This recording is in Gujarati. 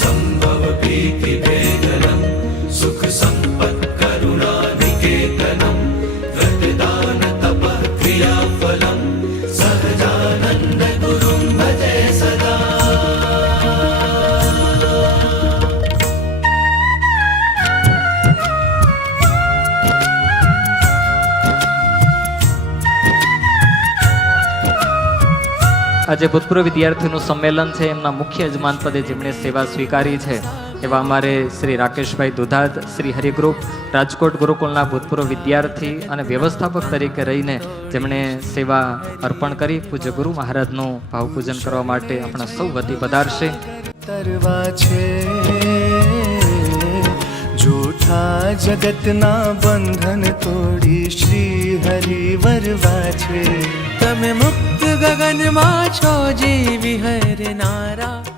संभव भीति भेदनम सुख संपत् करुणा निकेतनम व्रत दान तप क्रिया फलम सहजानंद गुरुं भजे सदा। આજે ભૂતપૂર્વ વિદ્યાર્થીનું સંમેલન છે, એમના મુખ્ય યજમાન પદે જેમણે સેવા સ્વીકારી છે એવા અમારે શ્રી રાકેશભાઈ દુધાત, શ્રી હરિગ્રુપ રાજકોટ ગુરુકુળના ભૂતપૂર્વ વિદ્યાર્થી અને વ્યવસ્થાપક તરીકે રહીને જેમણે સેવા અર્પણ કરી પૂજ્ય ગુરુ મહારાજનું ભાવપૂજન કરવા માટે આપણા સૌ વતી પધારશે. તરવા છે જૂઠા જગતના બંધન તોડી શ્રી હરિ વરવા છે. તમે મુક્ત ગગનમાં છો જીવી હરનારા.